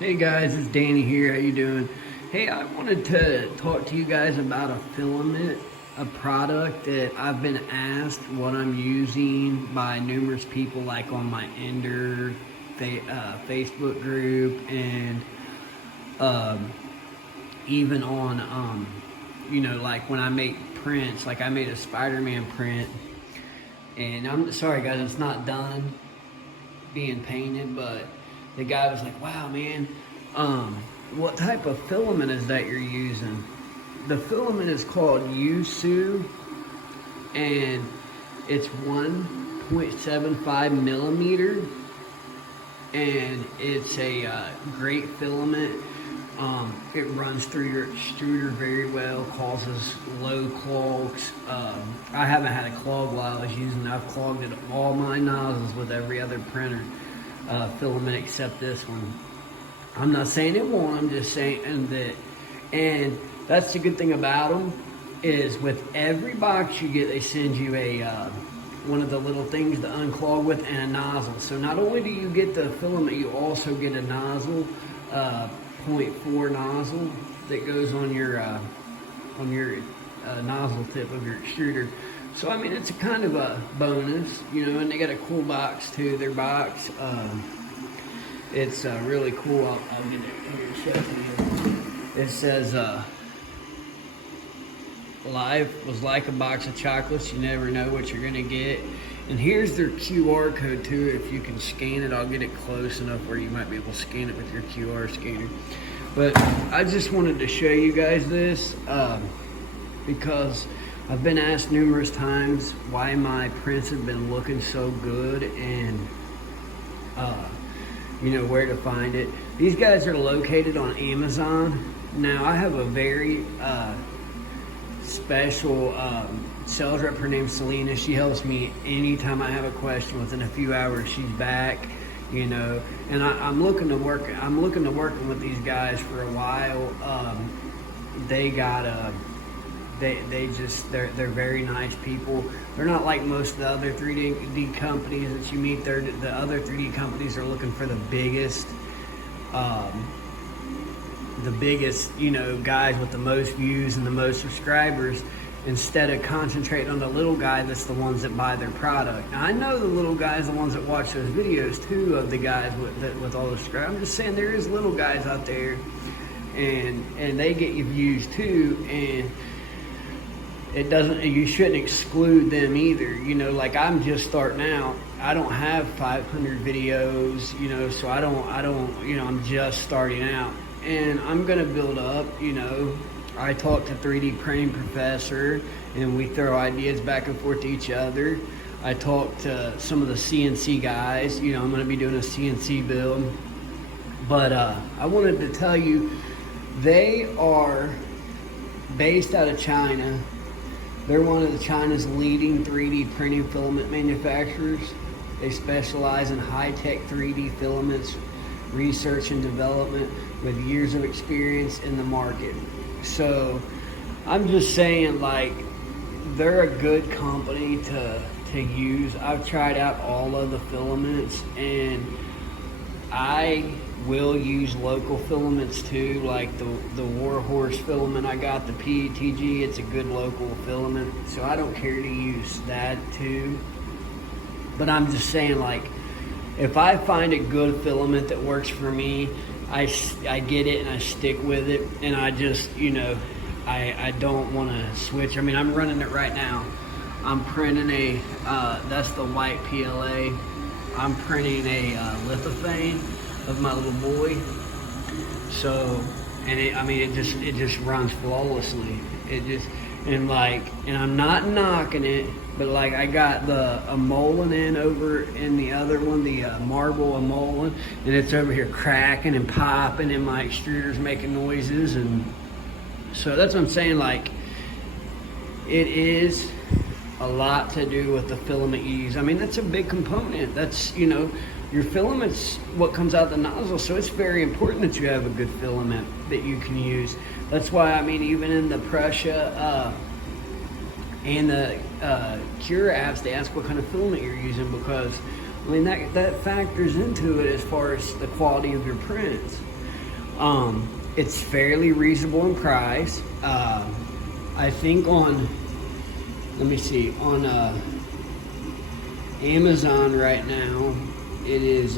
Hey guys, it's Danny here. How you doing? Hey, I wanted to talk to you guys about a filament, a product that I've been asked what I'm using by numerous people, like on my Ender Facebook group, and um, even on, like when I make prints. Like I made a Spider-Man print, and I'm sorry guys, it's not done being painted, but the guy was like, wow man, what type of filament is that you're using? The filament is called Yusu, and it's 1.75 millimeter, and it's a great filament. It runs through your extruder very well, causes low clogs. I haven't had a clog while I was using it. I've clogged it all my nozzles with every other printer filament except this one. I'm not saying it won't, I'm just saying that. And that's the good thing about them, is with every box you get, they send you a one of the little things to unclog with and a nozzle. So not only do you get the filament, you also get a nozzle, 0.4 nozzle that goes on your nozzle tip of your extruder. So I mean, it's a kind of a bonus, and they got a cool box too. Their box, it's really cool. I'll get it here, show you. It says, life was like a box of chocolates. You never know what you're gonna get. And here's their QR code too. If you can scan it, I'll get it close enough where you might be able to scan it with your QR scanner. But I just wanted to show you guys this because I've been asked numerous times why my prints have been looking so good, and where to find it. These guys are located on Amazon. Now I have a very special sales rep. Her name's Selena. She helps me anytime I have a question. Within a few hours she's back, and I'm looking to working with these guys for a while. They got they're very nice people. They're not like most of the other 3D companies that you meet. The other 3D companies are looking for the biggest guys with the most views and the most subscribers, instead of concentrating on the little guy that's the ones that buy their product. Now I know the little guys, the ones that watch those videos too, of the guys with all the subscribers. I'm just saying there is little guys out there, and they get you views too, and you shouldn't exclude them either. Like I'm just starting out. I don't have 500 videos, so I don't, I'm just starting out, and I'm gonna build up. I talk to 3D printing professor, and we throw ideas back and forth to each other. I talk to some of the CNC guys. I'm gonna be doing a CNC build, but I wanted to tell you, they are based out of China. They're one of China's leading 3D printing filament manufacturers. They specialize in high-tech 3D filaments, research and development, with years of experience in the market. So I'm just saying, like, they're a good company to use. I've tried out all of the filaments, and I will use local filaments too, like the Warhorse filament I got, the PETG. It's a good local filament, so I don't care to use that too. But I'm just saying, like, if I find a good filament that works for me, I get it and I stick with it, and I just, I don't want to switch. I mean, I'm running it right now. I'm printing that's the white PLA. I'm printing a lithophane of my little boy. So, and it just runs flawlessly. And I'm not knocking it, but like I got the emolling in over in the other one, the marble emolling, and it's over here cracking and popping, and my extruder's making noises, and so that's what I'm saying. Like, it is a lot to do with the filament you use. I mean, that's a big component. That's, your filament's what comes out the nozzle, so it's very important that you have a good filament that you can use. That's why, I mean, even in the Prussia and the Cure apps, they ask what kind of filament you're using, because I mean that factors into it as far as the quality of your prints. It's fairly reasonable in price. I think on, let me see, on Amazon right now, it is,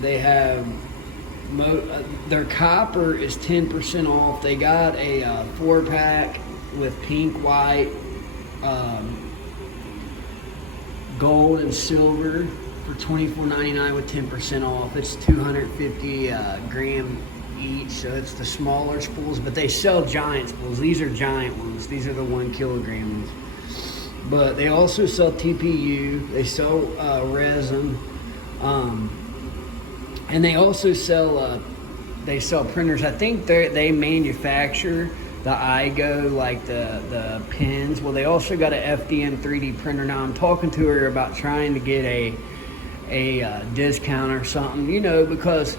they have, their copper is 10% off. They got a 4-pack with pink, white, gold, and silver for $24.99 with 10% off. It's 250 gram each, so it's the smaller spools, but they sell giant spools. These are giant ones. These are the 1 kilogram ones. But they also sell TPU. They sell resin, and they also sell printers. I think they manufacture the iGo, like the pins. Well, they also got an FDM 3D printer. Now I'm talking to her about trying to get a discount or something, you know, because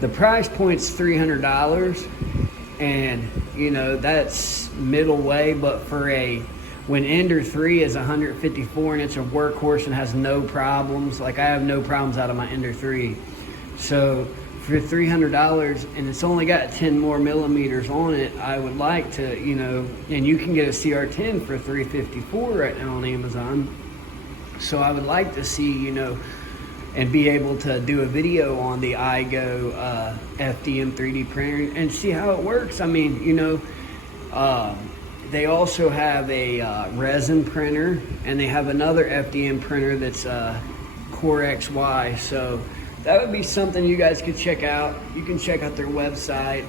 the price point's $300, and you know that's middle way. But for when Ender 3 is 154 and it's a workhorse and has no problems, like I have no problems out of my Ender 3. So for $300, and it's only got 10 more millimeters on it, I would like to, you know, and you can get a CR10 for $354 right now on Amazon. So I would like to see, you know, and be able to do a video on the iGo FDM 3D printer and see how it works. I mean, you know, they also have a resin printer, and they have another FDM printer that's Core XY. So that would be something you guys could check out. You can check out their website.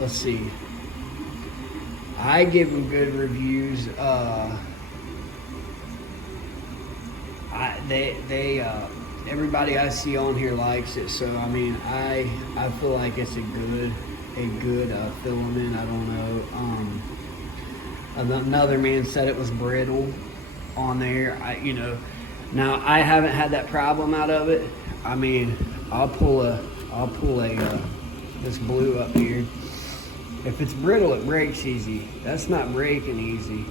Let's see. I give them good reviews. Everybody I see on here likes it. So I mean, I feel like it's a good filament. I don't know. Another man said it was brittle on there. Now I haven't had that problem out of it. I mean, I'll pull this blue up here. If it's brittle, it breaks easy. That's not breaking easy.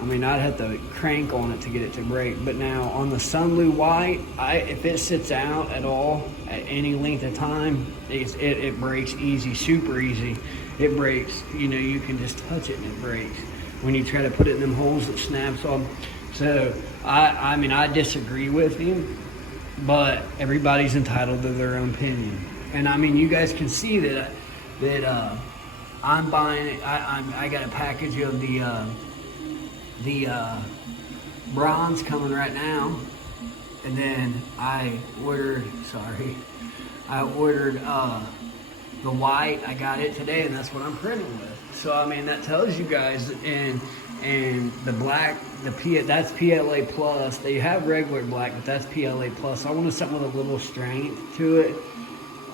I mean, I'd have to crank on it to get it to break. But now on the Sunblue White, if it sits out at all at any length of time, it breaks easy, super easy. It breaks. You know, you can just touch it and it breaks. When you try to put it in them holes, it snaps off. So I mean, I disagree with him, but everybody's entitled to their own opinion. And I mean, you guys can see that I'm buying. I got a package of the bronze coming right now, and then I ordered the white. I got it today, and that's what I'm printing with. So I mean, that tells you guys. And the black, that's PLA plus. They have regular black, but that's PLA plus. I wanted something with a little strength to it.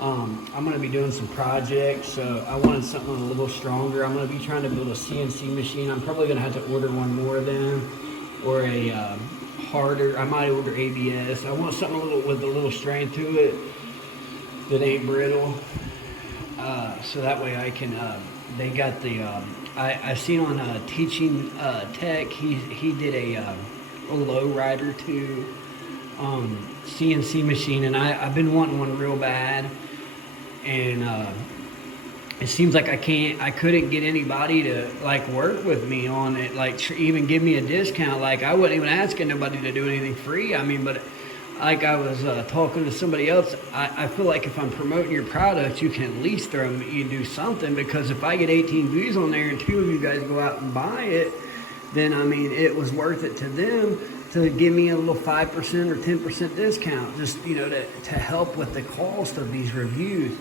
I'm going to be doing some projects, so I wanted something a little stronger. I'm going to be trying to build a CNC machine. I'm probably going to have to order one more of them, or a harder. I might order ABS. I want something with a little strength to it that ain't brittle, so that way I can. They got the. I seen on Teaching Tech. He did a low rider to CNC machine, and I've been wanting one real bad. And it seems like I couldn't get anybody to like work with me on it, like even give me a discount. Like I wasn't even asking nobody to do anything free. I mean, but like I was talking to somebody else, I feel like if I'm promoting your product, you can at least you do something, because if I get 18 views on there and 2 of you guys go out and buy it, then I mean, it was worth it to them to give me a little 5% or 10% discount, just, you know, to help with the cost of these reviews.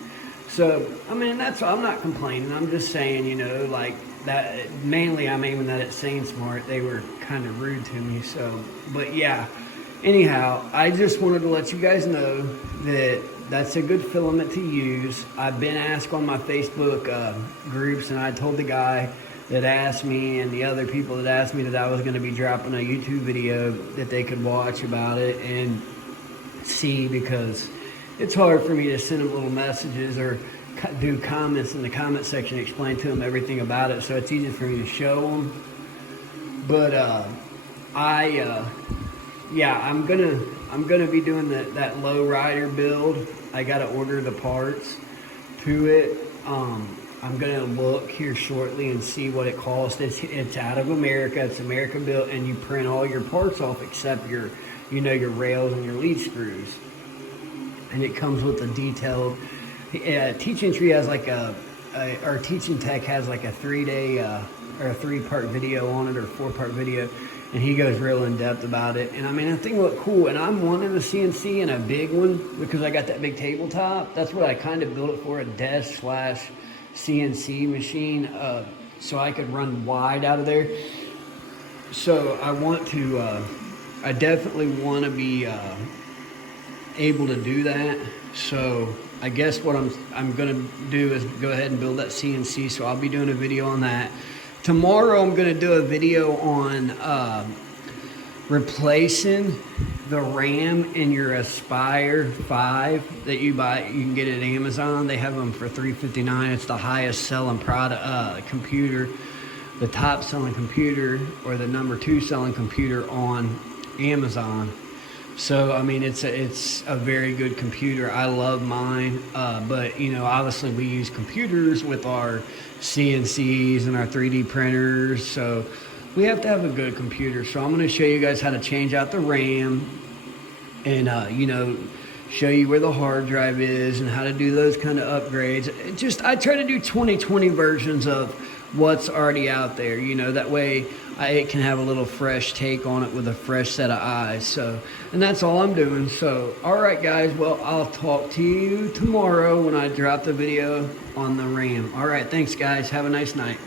So, I mean, I'm not complaining. I'm just saying, you know, like that, mainly I'm aiming that at Sane Smart. They were kind of rude to me. So, but yeah, anyhow, I just wanted to let you guys know that that's a good filament to use. I've been asked on my Facebook groups, and I told the guy that asked me and the other people that asked me that I was going to be dropping a YouTube video that they could watch about it and see, because it's hard for me to send them little messages or do comments in the comment section, explain to them everything about it, so it's easy for me to show them. But yeah, I'm gonna be doing that low rider build. I gotta order the parts to it. I'm gonna look here shortly and see what it costs. It's out of America. It's American built, and you print all your parts off except your, you know, your rails and your lead screws. And it comes with a detailed. Teaching Tree has like our teaching tech has like a 3-day or a 3-part video on it, or 4-part video, and he goes real in depth about it. And I mean, the thing looked cool, and I'm wanting a CNC and a big one because I got that big tabletop. That's what I kind of built it for, a desk slash CNC machine, so I could run wide out of there. So I want to, I definitely want to be able to do that. So I guess what I'm gonna do is go ahead and build that CNC. So I'll be doing a video on that. Tomorrow I'm gonna do a video on replacing the RAM in your Aspire 5 that you buy. You can get it at Amazon. They have them for $359. It's the highest selling product computer, the top selling computer, or the number 2 selling computer on Amazon. So I mean, it's a very good computer. I love mine, but you know, obviously we use computers with our CNCs and our 3D printers, so we have to have a good computer. So I'm going to show you guys how to change out the RAM, and you know, show you where the hard drive is and how to do those kind of upgrades. I try to do 2020 versions of what's already out there, you know, that way it can have a little fresh take on it with a fresh set of eyes. So, and that's all I'm doing. So, all right, guys, well, I'll talk to you tomorrow when I drop the video on the RAM. All right, thanks, guys. Have a nice night.